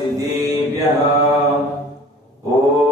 सिद्धेभ्यः ॐ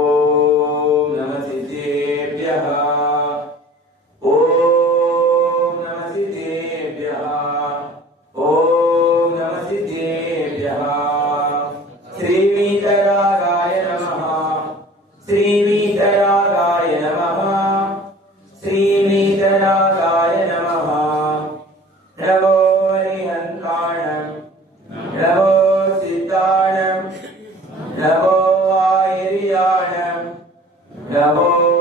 नमो आयर्याणम् नमो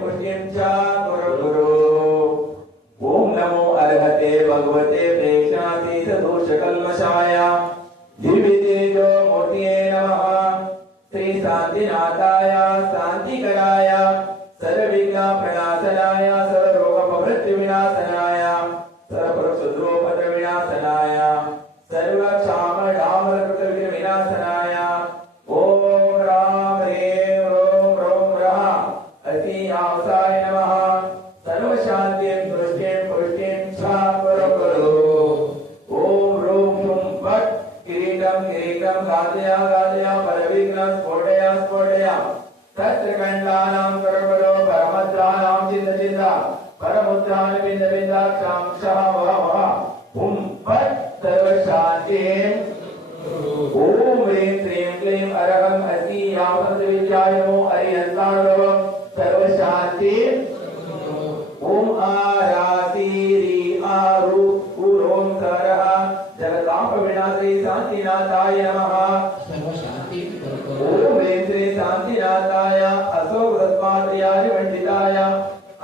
पुष्टिं च गुरु गुरु ॐ नमो अर्हते भगवते प्रेक्षातीतदोषकल्मषाय दिव्यतेजो मूर्तये नमः। श्रीशान्तिनाथाय शान्तिकराय अति आवसाय नमः। सर्वशान्तिं तुष्टिं पुष्टिं च कुरु ॐ ह्रूं ह्रूं फट् किरीटं किरीटं, गादया गादया परविघ्नं स्फोटय स्फोटय। तत्त्रिकण्डानां कुरुकुरु परमद्राणां चिन्त चिन्त परमुद्रान् बिन्दबिन्दाक्षांशः क्षः वः वः। हुं फट् सर्वशान्तिं। ॐ ह्रीं, श्रीं क्लीं, अरहं अति यावद्विद्यायमो अरिहन्ताण्डवं सर्वशान्तिं ॐ आरासीरि आरु करः जगदापविनाशी शान्तिनाथाय नमः। शान्तिनाथाय अशोकदत्मात्र्याय पण्डिताय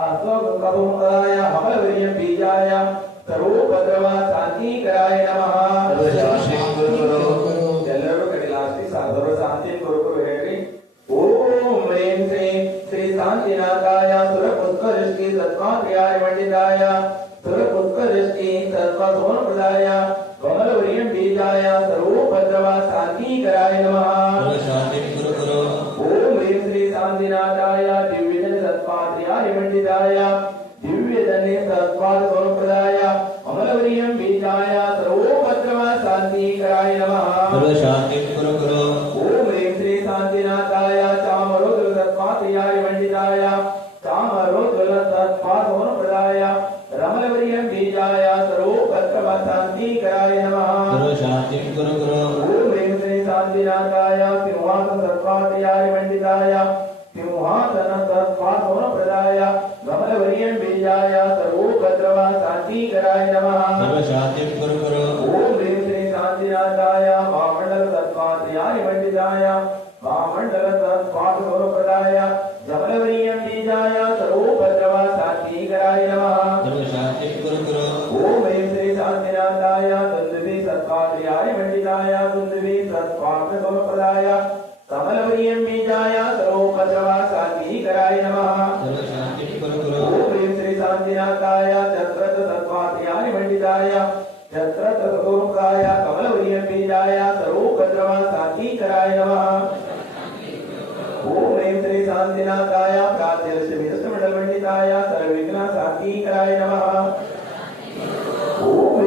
अशोककपुङ्गलाय हमलवीर्यं बीजाय सर्वोपद्रवा शान्तिकराय नमः। उत्कर्षति तत्वा क्रियायमण्डिताय उत्कर्षति तत्वा सोमप्रदाय कमलवर्यं बीजाय सर्वोपद्रवासान्तीकराय नमः। ॐ ह्रीं श्री शान्तिनाथाय दिव्यजन तत्पात्र्यायमण्डिताय दिव्यजने तत्पाद सोमप्रदाय कमलवर्यं बीजाय सर्वोपद्रवासान्तीकराय नमः। शान्तिं 能不能选？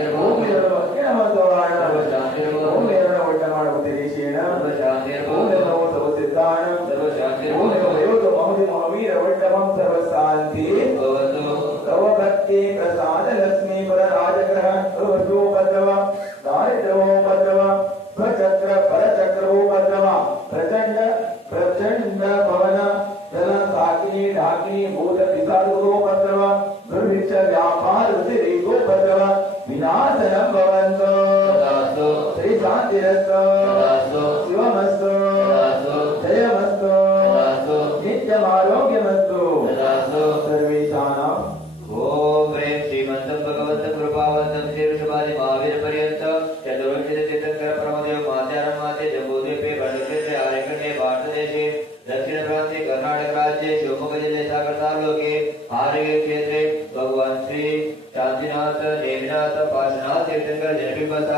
pero Shiva Tirtha Shiva Master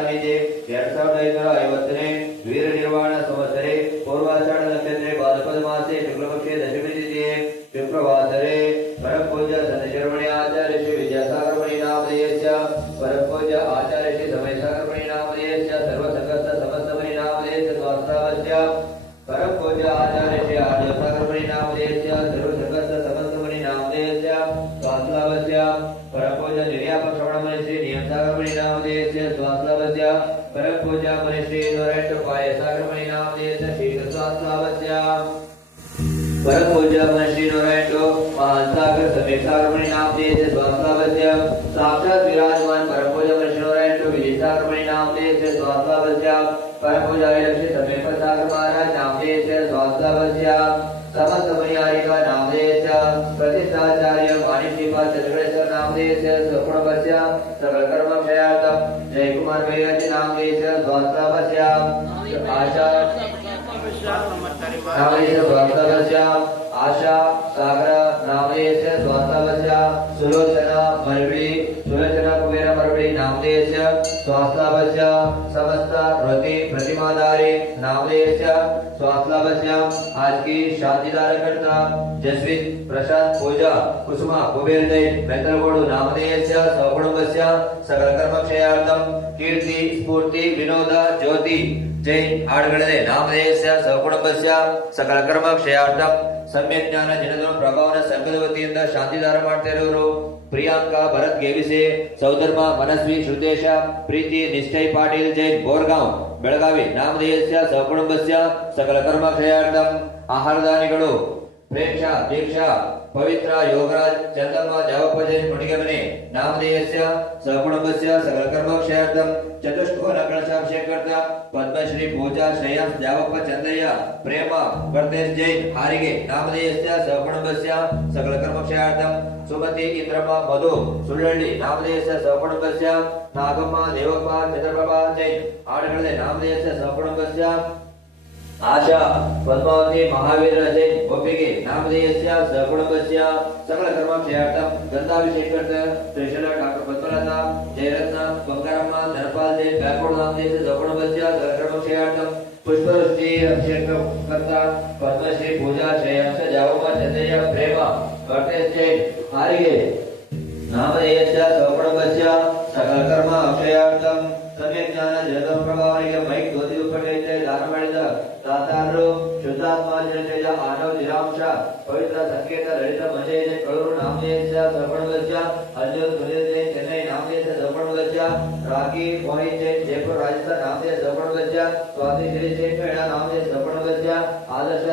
ಸಾನ್ನಿಧ್ಯೆ ಎರಡ್ ಸಾವಿರದ ಐನೂರ ಐವತ್ತನೇ ವೀರ ನಿರ್ವಾಣ ಸಂವತ್ಸರೆ ಪೂರ್ವಾಚಾರ ಭಾದ್ರಪದ ಮಾಸೆ ಶುಕ್ಲಪಕ್ಷೆ ದಶಮಿ ತಿಥಿಯೇ ಶುಕ್ರವಾಸರೆ पूजा मनुष्य दोरट उपाय सागरमणि नाम देश श्री कृष्णावस्या पर पूजा मनुष्य दोरट महान सागर समेत सागरमणि नाम देश स्वास्थ्यावस्या साक्षात विराजमान पर पूजा मनुष्य दोरट विजय सागरमणि नाम देश स्वास्थ्यावस्या पर पूजा लक्ष्य समेत सागर महाराज नाम देश स्वास्थ्यावस्या समस्त परिहारी नाम देश प्रतिष्ठाचार्य मानिक श्रीपाद चंद्रेश्वर नाम देश सगुण वस्या सकल कर्म क्षयार्थम जय कुमार भैया नाम से स्वास्थ्यावस्य आशा आशा सागर नामदेश स्वास्थ्यवस्य सुलोचना मरवी सुलोचना कुबेरा मरवी नामदेश स्वास्थ्यवस्य समस्त रति जिम्मेदारे नामदेश स्वास्थ्य आज की शांतिदार कर्ता जसवीत प्रसाद पूजा कुसुमा कुबेर दय मेत्रगोड़ नामदेश स्वगुणुभस्य सकल कर्म क्षयार्थम कीर्ति स्फूर्ति विनोद ज्योति जय आडगणदे नामदेश स्वगुणुभस्य सकल कर्म क्षयार्थम ಸಮ್ಯ ಜ್ಞಾನ ಜನದ ಪ್ರಭಾವನ ಸಂಘದ ವತಿಯಿಂದ ಶಾಂತಿದಾರ ಮಾಡ್ತಾ ಇರೋರು ಪ್ರಿಯಾಂಕ ಭರತ್ ಗೇವಿಸೆ ಸೌಧರ್ಮ ಮನಸ್ವಿ ಶ್ರುತೇಶ ಪ್ರೀತಿ ನಿಷ್ಠೈ ಪಾಟೀಲ್ ಜೈನ್ ಬೋರ್ಗಾಂವ್ ಬೆಳಗಾವಿ ನಾಮಧೇಯಸ್ಯ ಸಹಕುಟುಂಬಸ್ಯ ಸಕಲ ಕರ್ಮ ಕ್ಷಯಾರ್ಥಂ ಆಹಾರದಾನಿಗಳು ಪ್ರೇಕ್ಷಾ ದೀಕ್ಷಾ ಪವಿತ್ರ ಯೋಗರಾಜ್ ಚಂದಮ್ಮ ಜಾವಪ್ಪ ಜೈನ್ ಮುಡಿಗಮನೆ ನಾಮಧೇಯಸ್ಯ ಸಹಕುಟುಂಬಸ್ಯ ಸಕಲ ಕರ್ಮ ಕ್ಷಯಾರ್ಥಂ ಚತುಷ್ಕೋನ ಕಳಶಾಭಿಷೇಕರ್ತ ಪದ್ಮಶ್ರೀ ಪೂಜಾ ಶ್ರೇಯಸ್ ಜಾವಪ್ಪ ಚಂದಯ್ಯ ಪ್ರೇಮ ಭರ್ತೇಶ್ ಜೈನ್ ಹಾರಿಗೆ ನಾಮಧೇಯಸ್ಯ ಸಹಕುಟುಂಬಸ್ಯ ಸಕಲ ಕರ್ಮ ಕ್ಷಯಾರ್ಥಂ ಸುಮತಿ ಇಂದ್ರಮ್ಮ ಮಧು ಸುಳ್ಳಳ್ಳಿ ನಾಮಧೇಯಸ್ಯ ಸಹಕುಟುಂಬಸ್ಯ ನಾಗಮ್ಮ ದೇವಪ್ಪ ಚಂದ್ರಪ್ರಭಾ ಜೈನ್ ಹಾಡುಗಳಿದೆ ನಾಮಧೇಯಸ್ಯ ಸಹಕುಟುಂಬಸ್ಯ ಆಶಾ ಪದ್ಮಾವತಿ ಮಹಾವೀರ ಜೈನ್ ಒಪ್ಪಿಗೆ ನಾಮಧೇಯಸ್ಯ ಸಗುಣಪಸ್ಯ ಸಕಲ ಕರ್ಮಾಕ್ಷಯಾರ್ಥ ಗಂಧಾಭಿಷೇಕರ್ಥ ತ್ರಿಶಲ ಡಾಕ್ಟರ್ ಪದ್ಮಲತ ಜಯರತ್ನ ಬಂಗಾರಮ್ಮ ಧನಪಾಲ್ ಜೈನ್ ಬ್ಯಾಕೋಡ್ ನಾಮಧೇಯ ಸಗುಣಪಸ್ಯ ಸಕಲ ಕರ್ಮಾಕ್ಷಯಾರ್ಥ ಪುಷ್ಪವೃಷ್ಟಿ ಅಭಿಷೇಕ ಕರ್ತ ಪದ್ಮಶ್ರೀ ಪೂಜಾ ಶ್ರೇಯಾಂಶ ಜಾವಮ್ಮ ಚಂದ್ರಯ್ಯ ಪ್ರೇಮ ಕಾಟೇಶ್ ಜೈನ್ ಹಾರಿಗೆ ನಾಮಧೇಯಸ್ಯ ಸಗುಣಪಸ್ಯ ಸಕಲ ಕರ್ಮ ಅಕ್ಷಯಾರ್ಥಂ ಸಮ್ಯಕ್ ಜ್ಞಾನ ಜಗದ ಪ್ರಭಾವರಿಗೆ ಮೈಕ್ ಧ್ವನಿ ಉಪಟೈತೆ ದಾನ ಮಾಡಿದ दातारूप शुद्धात्मा जनतेज आनव दिरांश पवित्र संकेत ललित मजेज करुण नामयेच सर्पणवच्च अर्जुन सुनीलजे चेन्नई नामयेच सर्पणवच्च रागी पॉइंटे जयपुर राजस्थान नामयेच सर्पणवच्च स्वाति श्री शेखर दर्पण सर्पणवच्च आदर्श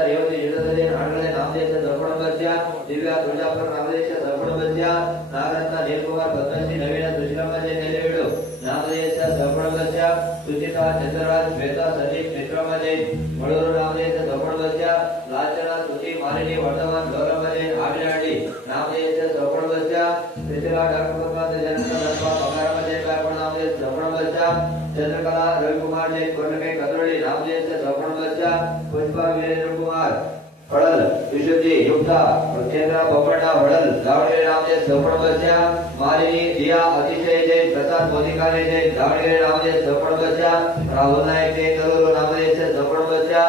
हळल विशुद्धी युक्ता प्रत्येंद्र बपण्णा हळल दावणगिरी रामदेव सपण बसच्या मालिनी दिया अतिशय जय प्रसाद मोदिकाने जय दावणगिरी रामदेव सपण बसच्या राहुल नाईक जय करूर रामदेव सपण बसच्या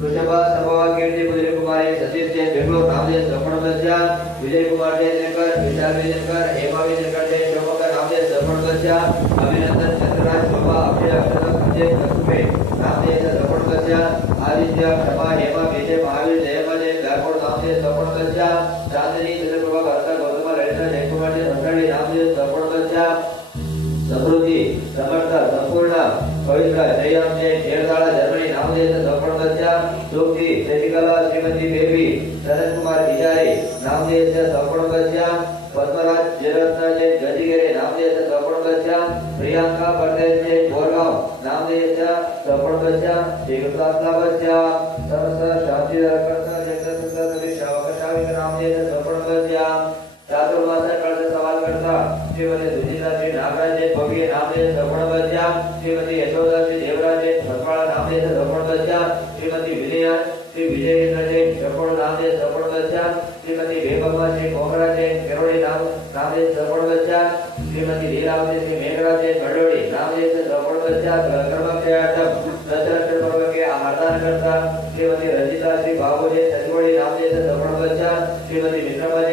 वृषभा सभा कीर्ती विजय कुमार सतीश जय बेंगलोर रामदेव सपण बसच्या विजय कुमार जय जयशंकर विशाल विजयकर हेमा विजयकर जय शोभकर रामदेव सपण बसच्या अभिनंदन चंद्रराज शोभा अभय अक्षर संजय નામદેશ દ્રપણકસ્ય આદિત્ય બ્રહ્મા હેમ વેદે મહાવીર જયમલે બ્રાહ્મણ નામદેશ દ્રપણકસ્ય ચાંદની ચંદ્રપ્રભા કરતા ગૌતમ લલિતા જયકુમાર નંદણી નામદેશ દ્રપણકસ્ય સમૃદ્ધિ સમર્થ સંપૂર્ણ પવિત્ર જયરામ જય ખેરદાળા જર્મની નામદેશ દ્રપણકસ્ય યોગી શશિકલા શ્રીમતી બેબી સરનકુમાર હિજારી નામદેશ દ્રપણ izquierda alimentaba de